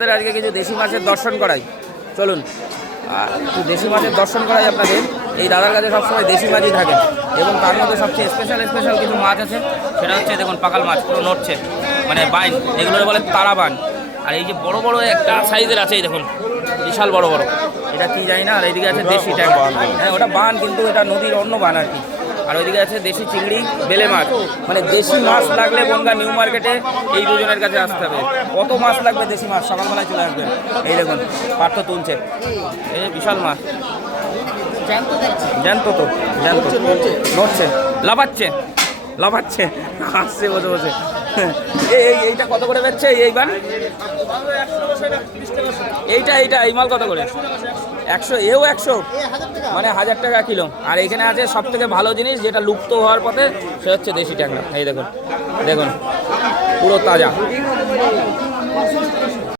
আজকে কিছু দেশি মাছের দর্শন করাই, চলুন একটু দেশি মাছের দর্শন করাই আপনাদের। এই দাদার কাছে সবসময় দেশি মাছই থাকে এবং তার মধ্যে সবচেয়ে স্পেশাল কিছু মাছ আছে, সেটা হচ্ছে দেখুন পাকাল মাছ পুরো নড়ছে, মানে বাইন, এগুলো বলে তারা বান। আর এই যে বড় বড় একটা সাইজের আছে, এই দেখুন বিশাল বড় বড়, এটা কি জানি না। আর এইদিকে আছে দেশি ট্যাং, হ্যাঁ ওটা বান কিন্তু এটা নদীর অন্য বান আর কি। আর ওইদিকে আছে দেশি চিংড়ি, বেলে মাছ। মানে দেশি মাছ লাগলে বনগাঁ নিউ মার্কেটে এই দুজনের কাছে আসতে হবে। কত মাছ লাগবে দেশি মাছ সকালবেলায় চলে আসবেন। এই দেখুন পার্থ তুলছে, এই বিশাল মাছ, জ্যান্ত তো জ্যান্ত, নড়ছে, লাফাচ্ছে আসছে বসে বসে। এইটা কত করে বেচছে এই বান? এইটা এই মাল কত করে? 100, এও 100, মানে 1000 টাকা কিলো। আর এখানে আছে সব থেকে ভালো জিনিস যেটা লুপ্ত হওয়ার পথে, সে হচ্ছে দেশি ট্যাংরা। এই দেখুন পুরো তাজা।